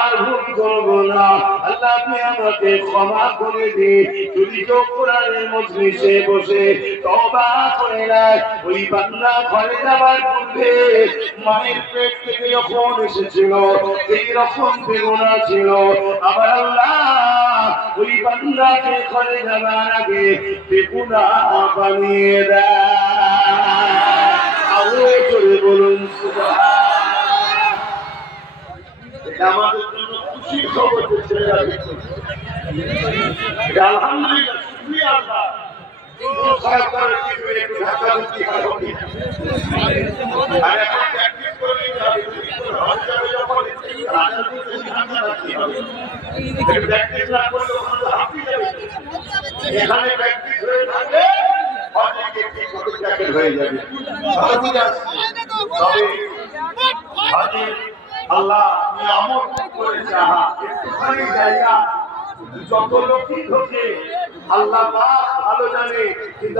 আর ভুল করবো না। আল্লাহ আপনি আমাকে ক্ষমা করে দিন। যদি চোখ কোরআনের মজলিসে বসে তওবা করে নাই, ওই বান্দা ঘরে যাবার পূর্বে মায়ের পেট থেকে যখন এসেছিল এই রকম বেদনা ছিল, আবার আল্লাহ ওই বান্দাকে ঘরে যাবার আগে বেগুনা বানিয়ে দেয়। আরো করে বলুন সুবহানাল্লাহ। আমাদের জন্য খুশির খবর দিচ্ছে আলহামদুলিল্লাহ, শুকরিয়া আল্লাহ। এখানে প্র্যাকটিস হয়ে থাকলে হয়ে যাবে। আল্লাহ নিয়ামত করেছে, একটুখানি জায়গা যত লোকই ঢোকে আল্লাহ ভালো জানে, কিন্তু